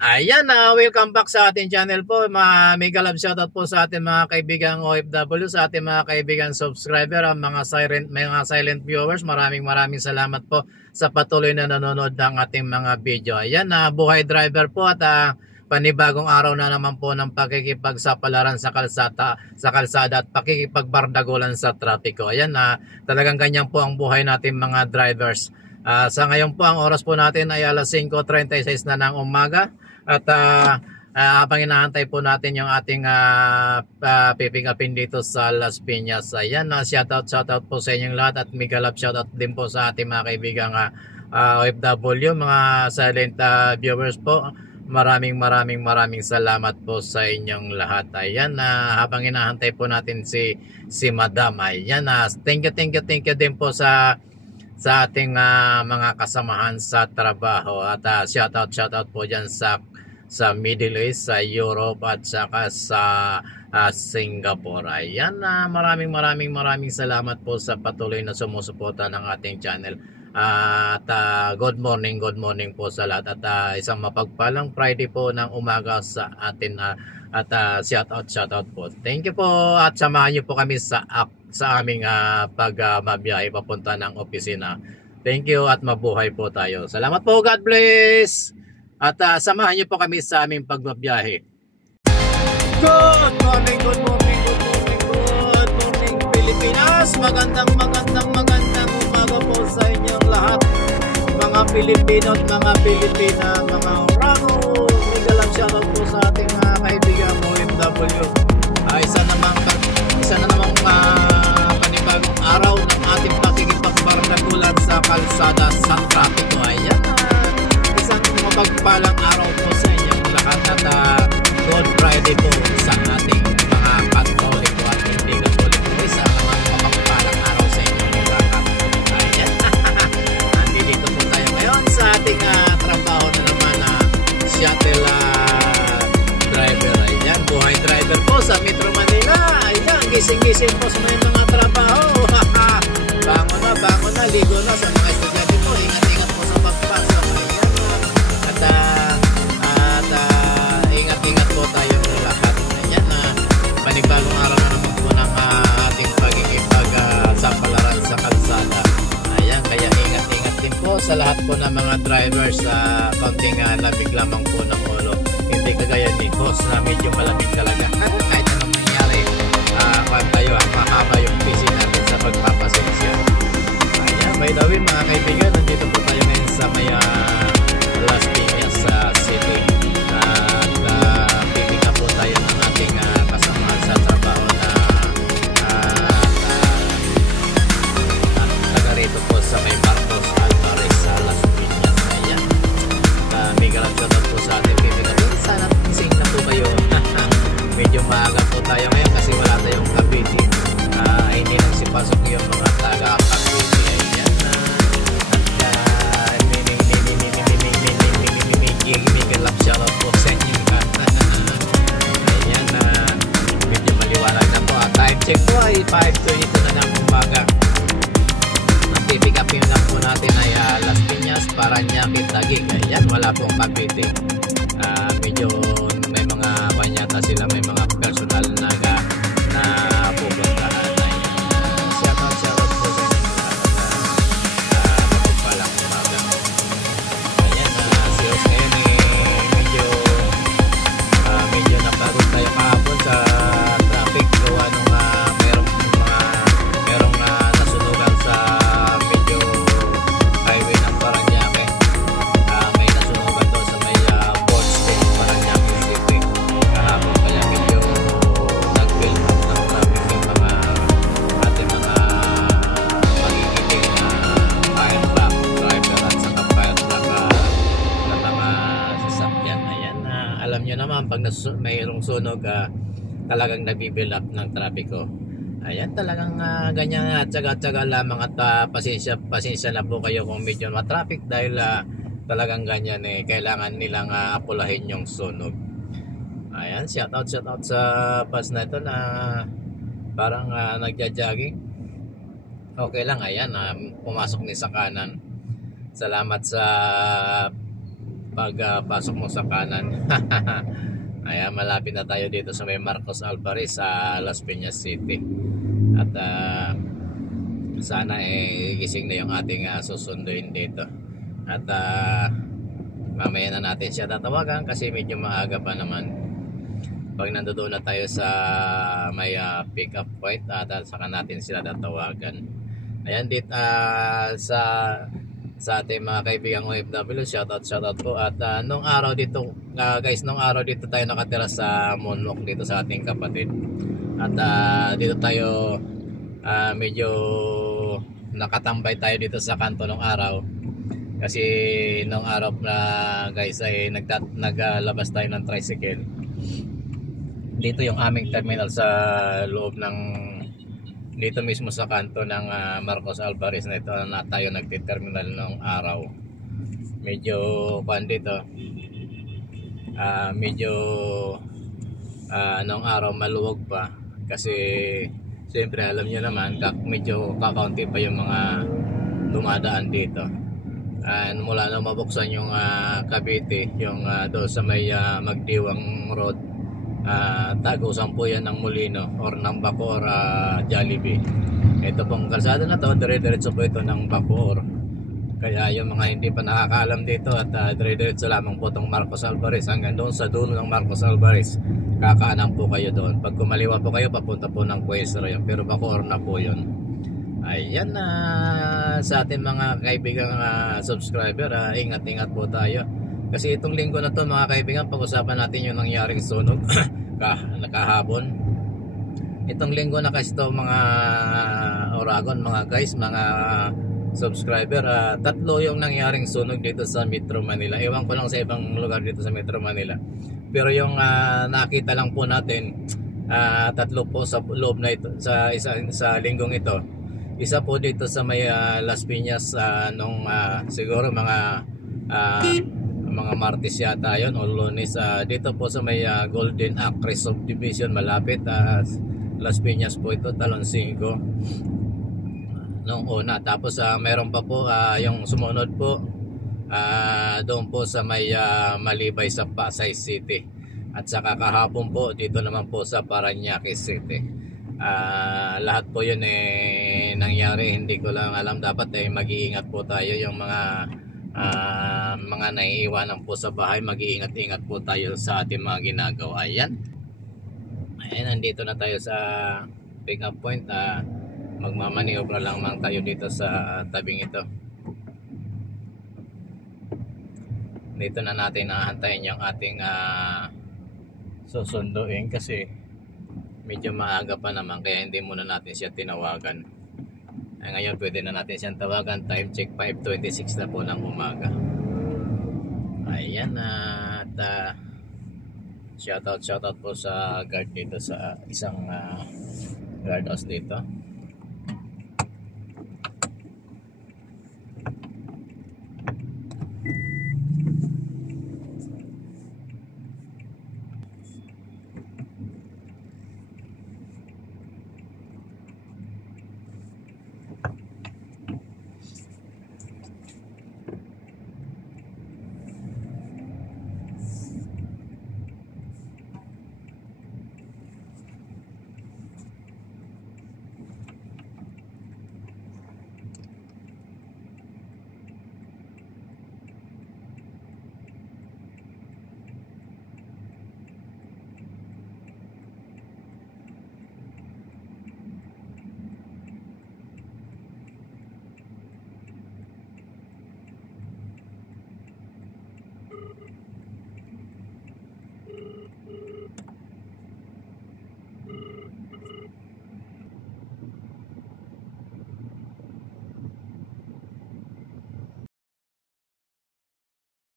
Ayan na, welcome back sa ating channel po. Mega love shoutout po sa ating mga kaibigang OFW, sa ating mga kaibigang subscriber, ang mga silent viewers. Maraming salamat po sa patuloy na nanonood ng ating mga video. Ayan na, buhay driver po at panibagong araw na naman po ng pakikipagsapalaran sa kalsada at pakikipagbardagulan sa trapiko. Ayan na, talagang ganyan po ang buhay natin mga drivers. Sa ngayon po, ang oras po natin ay alas 5:36 na ng umaga. At habang inaantay po natin yung ating pick upin dito sa Las Piñas. Ayan, shoutout po sa inyong lahat at mega love shoutout din po sa ating mga kaibigang OFW, mga silent viewers po. Maraming salamat po sa inyong lahat. Ayan, habang inaantay po natin si Madam. Ayan, thank you din po sa ating mga kasamahan sa trabaho at shoutout po dyan sa Middle East, sa Europe at saka sa Singapore. Ayan, maraming salamat po sa patuloy na sumusuporta ng ating channel. At good morning po sa lahat at isang mapagpalang Friday po ng umaga sa atin at shoutout po. Thank you po at samahan niyo po kami sa aming pagmabiyahe papunta ng opisina. Thank you at mabuhay po tayo. Salamat po, God bless. At samahan niyo po kami sa aming pagbabiyahe. Good morning Pilipinas. Magandang umaga po sa inyong lahat. Mga Pilipino at mga Pilipina, mga Orano. Mega lang shoutout po sa ating kaibigan OFW. Isa na namang panibagong araw ng ating pakikipagbardagulan sa kalsada sa trapiko. Ayan, isang mapagpalang araw po sa inyong lahat at Good Friday po sa ating mga Katoliko at hindi Katoliko. Isang mapagpalang araw sa inyong lahat. Ayan, nandito po tayo ngayon sa ating trabaho na naman shuttle driver. Ayan, buhay driver po sa Metro Manila. Ayan, gising po sa mga trabaho. Bangon na, ligo na sa mga estudyante po. Ingat po sa pagpasok. At ingat po tayo lahat. Ayan, panibagong araw na naman po ng ating pagkikipag-sapalaran sa kalsada. Ayan, kaya ingat din po sa lahat po ng mga drivers sa konting lamig lamang po ng ulo. Hindi kagaya ni host na medyo malamig talaga. Kahit anong nangyari, tayo mahaba yung PC natin sa pagpapasensya. Ayan, by the way mga kaibigan, nandito po tayo ngayon sa may Las Piñas City. At pipig na po tayo ng ating kasamahan sa trabaho na taga rito po sa may Marcos Alvarez sa Las Piñas. Ayan, mega lang shoutout po sa ating pipig na po. Sana sing na po kayo. Medyo maaga po tayo ngayon kasi wala tayong Cavite. Hindi nang sipasok yung mga taga Cavite. Ayan na. At mega love shoutout po sa inyo. Ayan na. Medyo maliwanag na po. Time check po ay 5:22 na ng umaga. Ang pipick upin lang po natin ay Las Piñas, Parañaque, Taguig. Ayan, wala pong Cavite. Medyo may mga banyata sila, may mga personal na pupuntahan. Shoutout po sa inyo mapagpalang umaga. Ayan, si Os ngayon medyo napagod tayo kahapon sa traffic gawa nung merong nasunugan sa medyo highway ng Parañaque. May nasunugan doon sa may Port State, Parañaque City kahapon, kaya medyo nag-build up ng traffic yung mga ating mga magigiting fire truck driver at saka fire truck na mga sasakyan. Ayan, alam nyo naman pag mayroong sunog talagang nag-build up ng trapiko. Ayan, talagang ganyan at tsaga-tsaga lamang at pasensya na po kayo kung medyo matraffic dahil talagang ganyan kailangan nilang apulahin yung sunog. Ayan, shoutout sa bus na ito na parang nagja-jogging. Okay lang, ayan, pumasok ni sa kanan. Salamat sa pagpasok mo sa kanan. Ayan, malapit na tayo dito sa may Marcos Alvarez sa Las Piñas City. At sana gising na yung ating susunduin dito. At mamaya na natin siya tatawagan kasi medyo maaga pa naman. Pag nandoon na tayo sa may pick up point at saka natin sila tatawagan. Ayan, dito sa ating mga kaibigang OFW, shoutout po. At nung araw dito guys, nung araw dito tayo nakatira sa Monok dito sa ating kapatid. At dito tayo medyo nakatambay tayo dito sa kanto nung araw. Kasi nung araw na guys ay naglabas tayo ng tricycle. Dito yung aming terminal sa loob ng dito mismo sa kanto ng Marcos Alvarez na ito na tayo nagte-terminal nung araw. Medyo dito medyo nung araw maluwag pa kasi siyempre alam niyo naman medyo kakaunti pa yung mga dumadaan dito. Mula na mabuksan yung Cavite, yung doon sa may Magdiwang Road, tagusan po yan ng Molino or ng Bacoor, Jollibee. Ito pong kalsada na to, dire-diretso po ito ng Bacoor. Kaya yung mga hindi pa nakakaalam dito at dire-diretso lamang po itong Marcos Alvarez hanggang doon sa dulo ng Marcos Alvarez. Kakaanan po kayo doon. Pag kumaliwa po kayo, papunta po ng Quezon yun. Pero Bacoor na po yun. Ayan sa ating mga kaibigang subscriber, ingat-ingat po tayo. Kasi itong linggo na to mga kaibigan, pag-usapan natin yung nangyaring sunog kahapon. Itong linggo na kasi to mga Oragon, mga guys, mga subscriber, tatlo yung nangyaring sunog dito sa Metro Manila. Ewan ko lang sa ibang lugar dito sa Metro Manila. Pero yung nakita lang po natin, tatlo po sa loob na ito, sa linggong ito. Isa po dito sa may Las Piñas nung siguro mga Martes yata yun o Lunes, dito po sa may Golden Acre Subdivision malapit Las Piñas po ito, Talon 5 nung una. Tapos meron pa po yung sumunod po doon po sa may Malibay sa Pasay City, at saka kahapon po dito naman po sa Parañaque City. Lahat po yun nangyari, hindi ko lang alam. Dapat mag-iingat po tayo, yung mga naiiwanan po sa bahay, mag-iingat-ingat po tayo sa ating mga ginagawa. Ayan, nandito na tayo sa pick up point. Magmamaniobra lang tayo dito sa tabing ito. Dito na natin nahantayin yung ating susunduin kasi medyo maaga pa naman, kaya hindi muna natin siya tinawagan. Ngayon pwede na natin siyang tawagan. Time check 5:26 na po ng umaga. Ayan, at shoutout po sa guard dito sa isang guard house dito.